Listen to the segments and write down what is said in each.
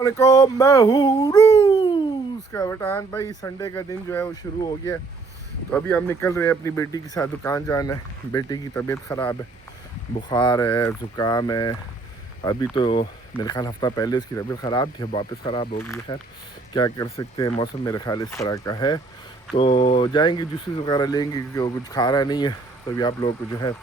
वालेकुम, मैं हूँ रूस का बटान भाई। संडे का दिन जो है वो शुरू हो गया है। तो अभी हम निकल रहे हैं अपनी बेटी के साथ दुकान जाना है। बेटी की तबीयत ख़राब है, बुखार है, ज़ुकाम है। अभी तो मेरे ख्याल हफ़्ता पहले उसकी तबीयत ख़राब थी, अब वापस ख़राब हो गई। खैर क्या कर सकते हैं, मौसम मेरे ख्याल इस तरह का है। तो जाएंगे जूसेस वगैरह लेंगे क्योंकि वो कुछ खा रहा नहीं है। तो अभी आप लोगों को जो है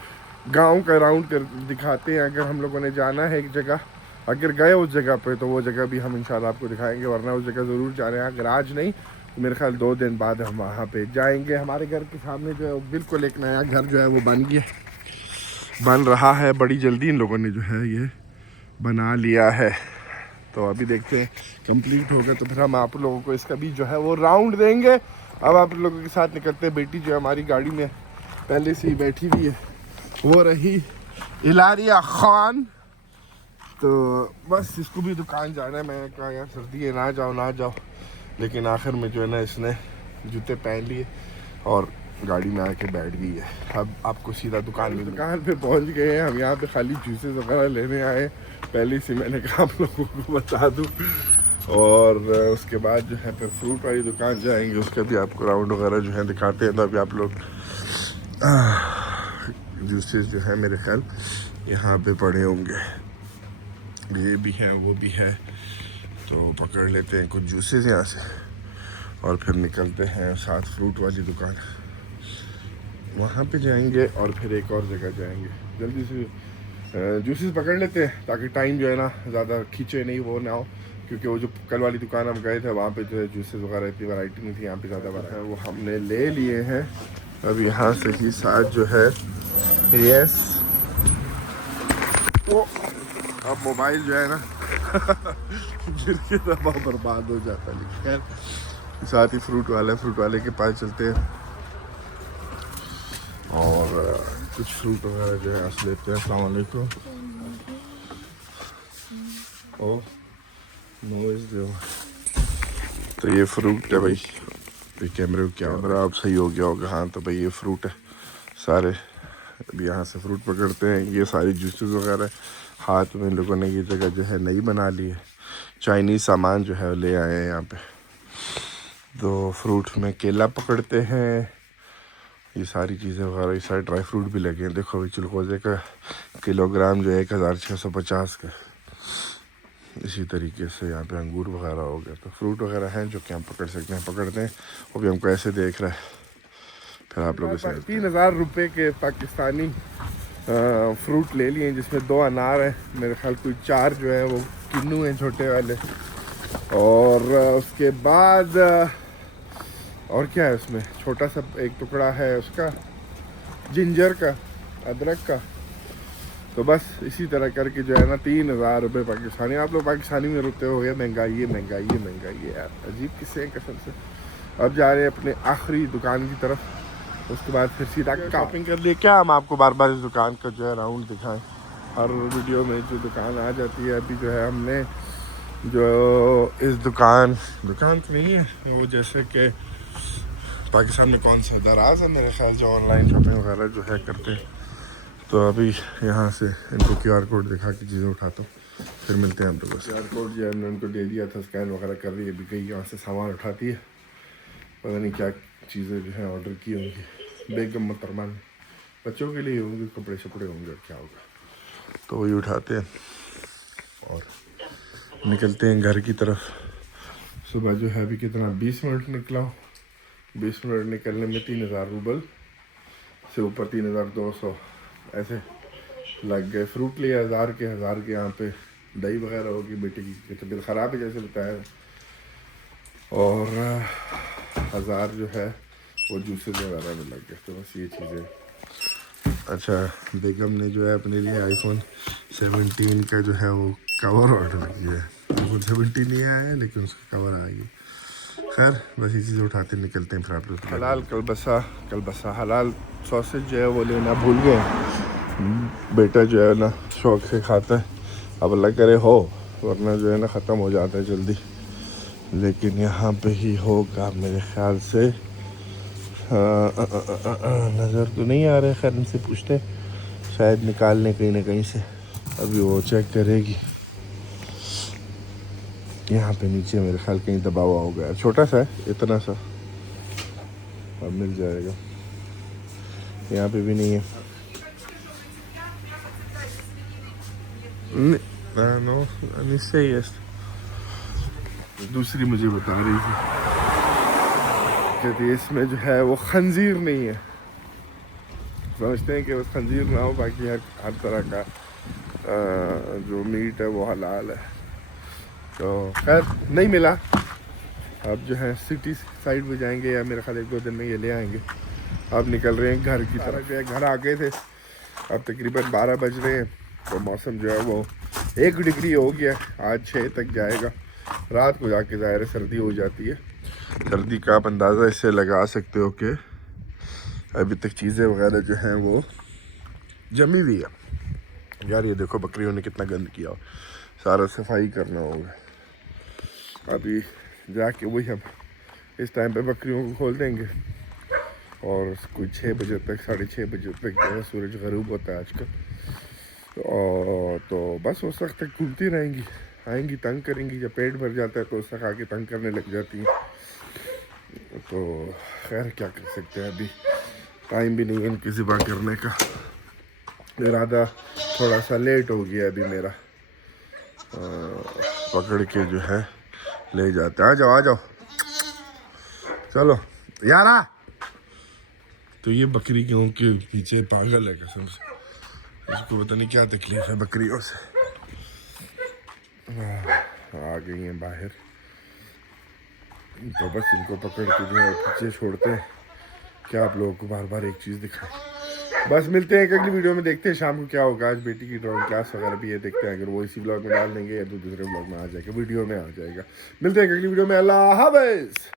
गांव का राउंड कर दिखाते हैं। अगर हम लोगों ने जाना है एक जगह, अगर गए उस जगह पे तो वो जगह भी हम इंशाल्लाह आपको दिखाएंगे, वरना उस जगह ज़रूर जा रहे हैं। अगर आज नहीं तो मेरे ख्याल 2 दिन बाद हम वहाँ पे जाएंगे। हमारे घर के सामने जो है बिल्कुल एक नया घर जो है वो बन रहा है। बड़ी जल्दी इन लोगों ने जो है ये बना लिया है। तो अभी देखते हैं कंप्लीट होगा तो फिर हम आप लोगों को इसका भी जो है वो राउंड देंगे। अब आप लोगों के साथ निकलते हैं। बेटी जो है हमारी गाड़ी में पहले से ही बैठी हुई है, वो रही इलारिया खान। तो बस इसको भी दुकान जाना है। मैंने कहा यार सर्दी है, ना जाओ, लेकिन आखिर में जो है ना इसने जूते पहन लिए और गाड़ी में आके बैठ गई है। अब आपको सीधा दुकान पे पहुंच गए हैं हम। यहाँ पे खाली जूसेस वगैरह लेने आए, पहले से मैंने कहा आप लोगों को बता दूँ। और उसके बाद जो है फिर फ्रूट वाली दुकान जाएंगे, उसका भी आपको राउंड वगैरह जो है दिखाते हैं। तो अभी आप लोग जूसेस जो है मेरे ख्याल यहाँ पे पड़े होंगे, ये भी है वो भी है। तो पकड़ लेते हैं कुछ जूसेस यहाँ से और फिर निकलते हैं साथ फ्रूट वाली दुकान, वहाँ पे जाएंगे और फिर एक और जगह जाएंगे। जल्दी से जूसेस पकड़ लेते हैं ताकि टाइम जो है ना ज़्यादा खींचे नहीं, वो ना हो। क्योंकि वो जो कल वाली दुकान हम गए थे वहाँ पे जो है जूसेस वगैरह इतनी वैरायटी नहीं थी, यहाँ पे ज़्यादा वैरायटी है, वो हमने ले लिए हैं। अब यहाँ से ही साथ जो है यस वो अब मोबाइल जो है ना गिर के दबा बर्बाद हो जाता है। लेकिन खैर साथ ही फ्रूट वाले के पास चलते हैं और कुछ फ्रूट वगैरह जो है आज लेते हैं। अस्सलाम वालेकुम। ओह नॉइज़ जो, तो ये फ्रूट है भाई। ये कैमरे को क्या कैमरा अब सही हो गया होगा। हाँ तो भाई ये फ्रूट है सारे। अभी यहाँ से फ्रूट पकड़ते हैं। ये सारी जूसेस वगैरह हाथ में इन लोगों ने ये जगह जो है नई बना ली है। चाइनीज़ सामान जो है ले आए हैं यहाँ पे। तो फ्रूट में केला पकड़ते हैं, ये सारी चीज़ें वगैरह। ये सारे ड्राई फ्रूट भी लगे हैं। देखो अभी चिलगोज़े का किलोग्राम जो है 1650 का। इसी तरीके से यहाँ पे अंगूर वगैरह हो गया। तो फ्रूट वगैरह हैं जो कि हम पकड़ सकते हैं, पकड़ते हैं। वो भी हमको ऐसे देख रहा है। फिर आप लोगों से 3000 रुपये के पाकिस्तानी फ्रूट ले लिए, जिसमें 2 अनार हैं, मेरे ख्याल कोई 4 जो है वो किन्नू हैं छोटे वाले। और उसके बाद और क्या है उसमें, छोटा सा एक टुकड़ा है उसका जिंजर का, अदरक का। तो बस इसी तरह करके जो है ना 3000 रुपये पाकिस्तानी। आप लोग पाकिस्तानी में रुकते हो गए, महंगाई है यार, अजीब किस्से हैं कसम से। अब जा रहे हैं अपने आखिरी दुकान की तरफ, उसके बाद फिर सीधा शॉपिंग कर लिए। क्या हम आपको बार बार इस दुकान का जो है राउंड दिखाएं, हर वीडियो में जो दुकान आ जाती है। अभी जो है हमने जो इस दुकान तो नहीं है वो, जैसे कि पाकिस्तान में कौन सा दराज है मेरे ख्याल, जो ऑनलाइन शॉपिंग वगैरह जो है करते हैं। तो अभी यहाँ से इनको QR कोड दिखा के चीज़ें उठाता हूँ, फिर मिलते हैं हम लोगों से। QR कोड जो है हमने उनको दे दिया था, स्कैन वगैरह कर रही है। अभी कहीं यहाँ से सामान उठाती है, पता नहीं क्या चीज़ें जो हैं ऑर्डर की होंगी। बेगम मोहतरमा ने बच्चों के लिए होंगे, कपड़े शपड़े होंगे और क्या होगा। तो वही उठाते हैं और निकलते हैं घर की तरफ। सुबह जो है अभी कितना 20 मिनट निकला हूँ। 20 मिनट निकलने में 3000 रूबल से ऊपर 3200 ऐसे लग गए। फ्रूट लिए 1000 के यहाँ पे दही वगैरह होगी। बेटे की तबीयत ख़राब है जैसे बताया, और 1000 जो है वो जूसेस वगैरह में लग गए। तो बस ये चीज़ें। अच्छा, बेगम ने जो है अपने लिए iPhone 17 का जो है वो कवर ऑर्डर किया है। iPhone 17 नहीं आया है लेकिन उसका कवर आ गया। खैर बस ये चीज़ें उठाते निकलते हैं। फिर आप लोग हलाल कलबसा हलाल सॉसेज जो है वो लेना भूल गए। बेटा जो है ना शौक से खाता है, अब अल्लाह करे हो, वरना जो है ना ख़त्म हो जाता है जल्दी। लेकिन यहाँ पे ही होगा मेरे ख्याल से। नज़र तो नहीं आ रहा है, खैर इनसे पूछते, शायद निकालने कहीं ना कहीं से। अभी वो चेक करेगी। यहाँ पे नीचे मेरे ख्याल कहीं दबा हुआ हो गया, छोटा सा है, इतना सा, अब मिल जाएगा। यहाँ पे भी नहीं है। नो सही है। दूसरी मुझे बता रही थी कि देश में जो है वो खंजीर नहीं है। समझते हैं कि बस खंजीर ना हो, बाकी हर तरह का जो मीट है वो हलाल है। तो खैर नहीं मिला। अब जो है सिटी साइड में जाएंगे, या मेरे ख्याल 1-2 दिन में ये ले आएंगे। अब निकल रहे हैं घर की तरफ। घर आ गए थे, अब तकरीबन 12 बज रहे हैं। तो मौसम जो है वो 1 डिग्री हो गया, आज 6 तक जाएगा। रात को जाके ज़ाहिर सर्दी हो जाती है। सर्दी का आप अंदाज़ा इससे लगा सकते हो कि अभी तक चीज़ें वगैरह जो हैं वो जमी हुई है। यार ये देखो बकरियों ने कितना गंद किया, सारा सफाई करना होगा। अभी जाके वही हम इस टाइम पे बकरियों को खोल देंगे, और कोई 6 बजे तक, 6:30 बजे तक जो है सूरज गरूब होता है आजकल। और तो बस उस वक्त तक घूमती रहेंगी, आएंगी, तंग करेंगी। जब पेट भर जाता है तो उस तक आके तंग करने लग जाती हैं। तो खैर क्या कर सकते हैं, अभी टाइम भी नहीं है इनकी ज़िबा करने का। इरादा थोड़ा सा लेट हो गया अभी मेरा। पकड़ के जो है ले जाते हैं। आ जाओ चलो यारा। तो ये बकरी गेहूँ के पीछे पागल है कसम से, इसको पता नहीं क्या तकलीफ है बकरियों से। आ गई हैं बाहर, तो बस इनको पकड़ के जो है पीछे छोड़ते हैं। क्या आप लोगों को बार बार एक चीज़ दिखाएं। बस मिलते हैं एक अगली वीडियो में, देखते हैं शाम को क्या होगा। आज बेटी की ड्राइंग क्लास वगैरह भी है, देखते हैं अगर वो इसी ब्लॉग में डाल देंगे या दूसरे ब्लॉग में आ जाएगा, वीडियो में आ जाएगा। मिलते हैं एक अगली वीडियो में। अल्लाह हाफ़िज़।